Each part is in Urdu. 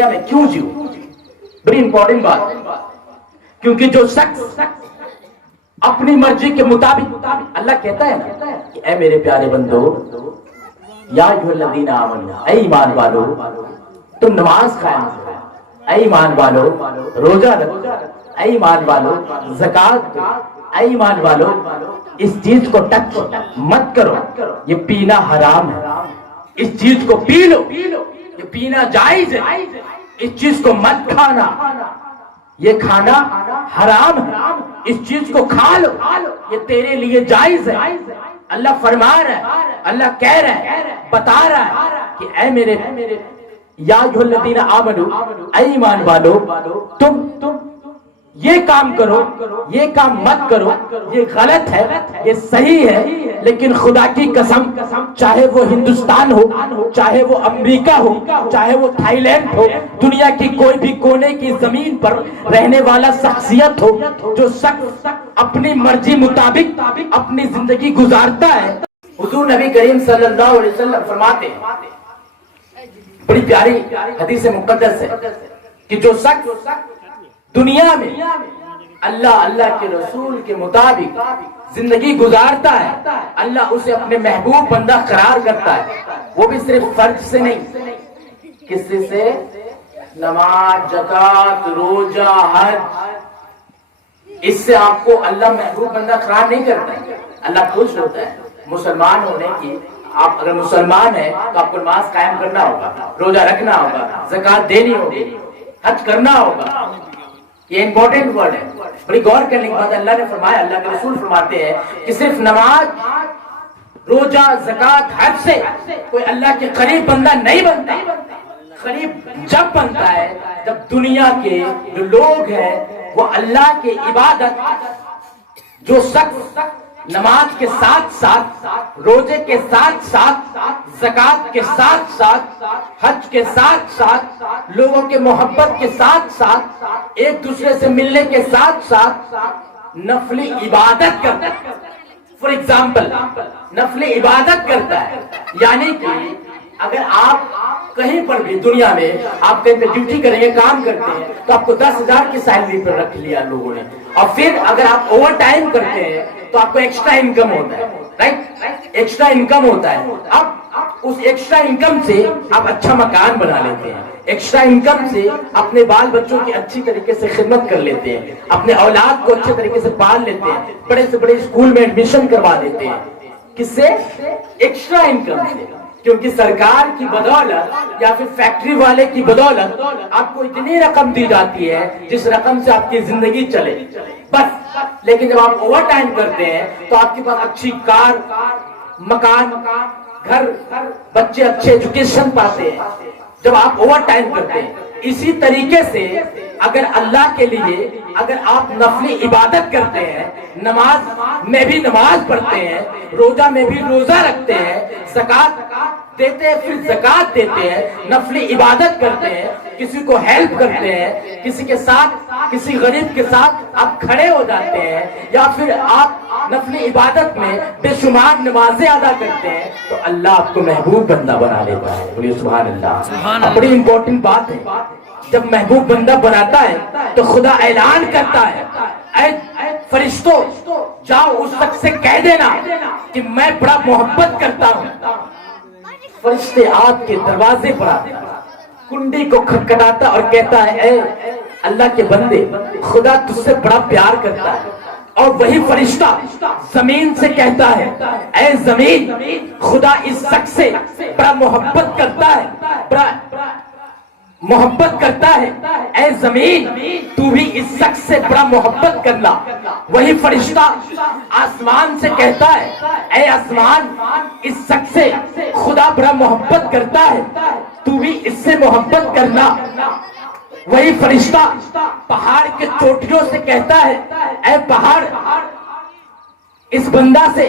دنیا میں کیوں جیو؟ بڑی امپورٹنٹ بات، کیونکہ جو شخص اپنی مرضی کے مطابق، اللہ کہتا ہے کہ اے میرے پیارے بندو، یا ایھا الذین آمنوا، اے ایمان والو تم نماز قائم کرو، اے ایمان والو روزہ رکھو، اے ایمان والو زکات دو، اے ایمان والو اس چیز کو ٹچ مت کرو، یہ پینا حرام ہے، اس چیز کو پی لو، یہ پینا جائز ہے، اس چیز کو مت کھانا، یہ کھانا حرام ہے، اس چیز کو کھا لو، یہ تیرے لیے جائز ہے۔ اللہ فرما رہا ہے، اللہ کہہ رہا ہے، بتا رہا ہے کہ اے میرے یا ایھا الذین آمنوا، اے ایمان والو تم یہ کام کرو، یہ کام مت کرو، یہ غلط ہے، یہ صحیح ہے، لیکن خدا کی قسم چاہے وہ ہندوستان ہو، چاہے وہ امریکہ ہو، چاہے وہ تھائی لینڈ ہو، دنیا کی کوئی بھی کونے کی زمین پر رہنے والا شخصیت ہو، جو شخص اپنی مرضی مطابق اپنی زندگی گزارتا ہے، حضور نبی کریم صلی اللہ علیہ وسلم فرماتے ہیں، بڑی پیاری حدیث مقدس ہے کہ جو شخص دنیا میں اللہ کے رسول کے مطابق زندگی گزارتا ہے، اللہ اسے اپنے محبوب بندہ قرار کرتا ہے، وہ بھی صرف فرض سے نہیں، کس سے؟ نماز، زکات، روزہ، حج، اس سے آپ کو اللہ محبوب بندہ قرار نہیں کرتا ہے، اللہ خوش ہوتا ہے۔ مسلمان ہونے کی، آپ اگر مسلمان ہیں تو آپ کو نماز قائم کرنا ہوگا، روزہ رکھنا ہوگا، زکات دینی ہوگی، حج کرنا ہوگا، یہ امپورٹنٹ ورڈ ہے، بڑی غور کرنے کی بات ہے۔ اللہ نے فرمایا، اللہ کے رسول فرماتے ہیں کہ صرف نماز، روزہ، زکات، حج سے کوئی اللہ کے قریب بندہ نہیں بنتا۔ قریب جب بنتا ہے جب دنیا کے جو لوگ ہیں وہ اللہ کی عبادت، جو شخص نماز کے ساتھ ساتھ، روزے کے ساتھ ساتھ، زکات کے ساتھ ساتھ، حج کے ساتھ ساتھ، لوگوں کے محبت کے ساتھ ساتھ، ایک دوسرے سے ملنے کے ساتھ ساتھ نفلی عبادت کرتا ہے۔ فار ایگزامپل نفلی عبادت کرتا ہے، یعنی کہ اگر آپ کہیں پر بھی دنیا میں آپ کہیں پہ ڈیوٹی کریں گے، کام کرتے ہیں، تو آپ کو 10,000 کی سیلری پر رکھ لیا لوگوں نے، اور پھر اگر آپ اوور ٹائم کرتے ہیں تو آپ کو ایکسٹرا انکم ہوتا ہے، رائٹ؟ ایکسٹرا انکم ہوتا ہے۔ اب اس ایکسٹرا انکم سے آپ اچھا مکان بنا لیتے ہیں، ایکسٹرا انکم سے اپنے بال بچوں کی اچھی طریقے سے خدمت کر لیتے ہیں، اپنے اولاد کو اچھے طریقے سے پال لیتے ہیں، بڑے سے بڑے اسکول میں ایڈمیشن کروا دیتے ہیں، کس سے؟ ایکسٹرا انکم سے، کیونکہ سرکار کی بدولت یا پھر فیکٹری والے کی بدولت آپ کو اتنی رقم دی جاتی ہے جس رقم سے آپ کی زندگی چلے بس۔ لیکن جب آپ اوور ٹائم کرتے ہیں تو آپ کے پاس اچھی کار، مکان، گھر، بچے اچھے ایجوکیشن پاتے ہیں جب آپ اوور ٹائم کرتے ہیں۔ اسی طریقے سے اگر اللہ کے لیے اگر آپ نفلی عبادت کرتے ہیں، نماز میں بھی نماز پڑھتے ہیں، روزہ میں بھی روزہ رکھتے ہیں، زکات دیتے ہیں پھر زکات دیتے ہیں، نفلی عبادت کرتے ہیں، کسی کو ہیلپ کرتے ہیں، کسی کے ساتھ، کسی غریب کے ساتھ آپ کھڑے ہو جاتے ہیں، یا پھر آپ نفلی عبادت میں بے شمار نمازیں ادا کرتے ہیں، تو اللہ آپ کو محبوب بندہ بنا لیتا ہے۔ بولیے سبحان اللہ۔ بڑی امپورٹنٹ بات ہے، جب محبوب بندہ بناتا ہے تو خدا اعلان کرتا ہے، اے فرشتوں جاؤ اس شخص سے کہہ دینا کہ میں بڑا محبت کرتا ہوں۔ فرشتے آپ کے دروازے پر آتے ہیں، کنڈی کو کھٹکھٹاتا اور کہتا ہے، اے اللہ کے بندے، خدا تجھ سے بڑا پیار کرتا ہے۔ اور وہی فرشتہ زمین سے کہتا ہے، اے زمین، خدا اس شخص سے بڑا محبت کرتا ہے، بڑا محبت کرتا ہے، اے زمین تو بھی اس شخص سے بڑا محبت کرنا۔ وہی فرشتہ آسمان سے کہتا ہے، اے آسمان، اس شخص سے خدا بڑا محبت کرتا ہے، تو بھی اس سے محبت کرنا۔ وہی فرشتہ پہاڑ کے چوٹیوں سے کہتا ہے، اے پہاڑ، اس بندہ سے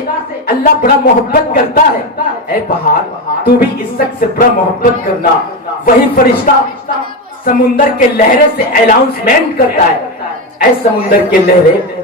اللہ بڑا محبت کرتا ہے، اے پہاڑ تو بھی اس شخص سے بڑا محبت کرنا۔ وہی فرشتہ سمندر کے لہرے سے الاؤنسمنٹ کرتا ہے، اے سمندر کے لہرے،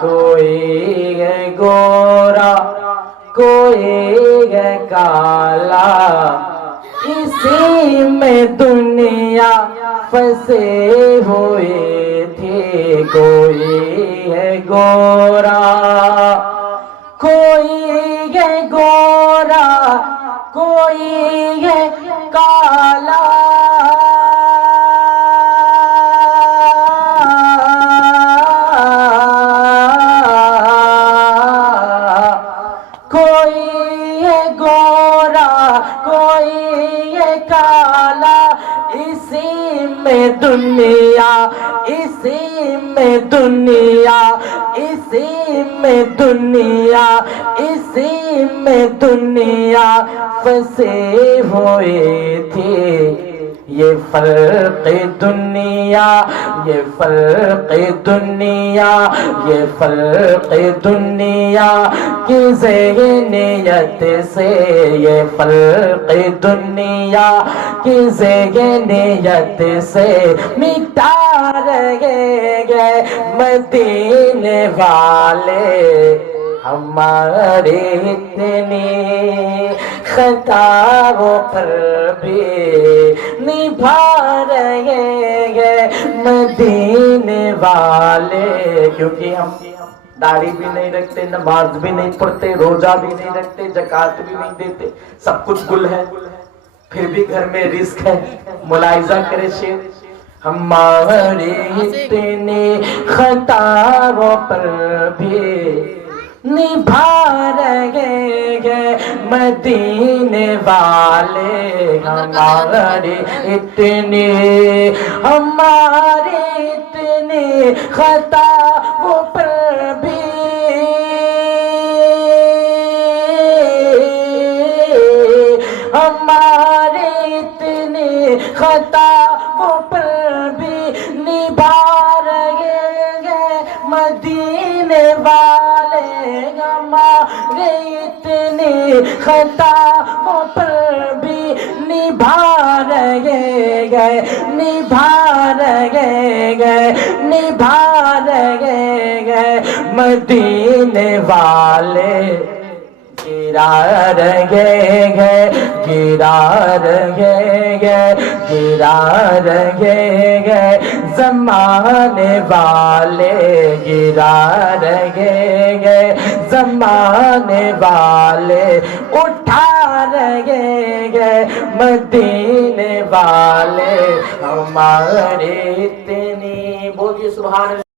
کوئی ہے گورا کوئی ہے کالا، اسی میں دنیا پھنسے ہوئے تھے، کوئی ہے گورا کوئی ہے گورا کوئی ہے کالا، کوئی ہے گورا کوئی ہے کالا، اسی میں دنیا اسی میں دنیا اسی میں دنیا اسی میں دنیا پھنسے ہوئے تھے، یہ فرق دنیا یہ فرق دنیا یہ فرق دنیا کی ذہنیت سے، یہ فرق دنیا کی ذہنیت سے مٹا رہے گے مدینے والے، ہمارے اتنی خطاؤں پر بھی نبھا رہے گے مدینے والے، کیونکہ ہم داڑھی بھی نہیں رکھتے، نماز بھی نہیں پڑھتے، روزہ بھی نہیں رکھتے، زکوٰۃ بھی نہیں دیتے، سب کچھ گل ہے، پھر بھی گھر میں رزق ہے۔ ملاحظہ کرے شیر، ہمارے اتنے خطاؤں پر بھی نبھا رہے گے مدینے والے، ہمارے اتنے خطاؤں پر بھی ہمارے اتنے خطاؤں پر بھی نبھا رہے گے مدینے والے، ہمارے اتنے خطاؤں پر بھی نبھا رہے گے نبھا رہے گے نبھا رہے گے مدینے والے، گرا رہے گے گرا رہے گے گرا رہے گے زمانے والے، گرا رہے گے زمانے والے، اٹھا رہے گے مدینے والے، ہمارے اتنی بولیے سبحان اللہ۔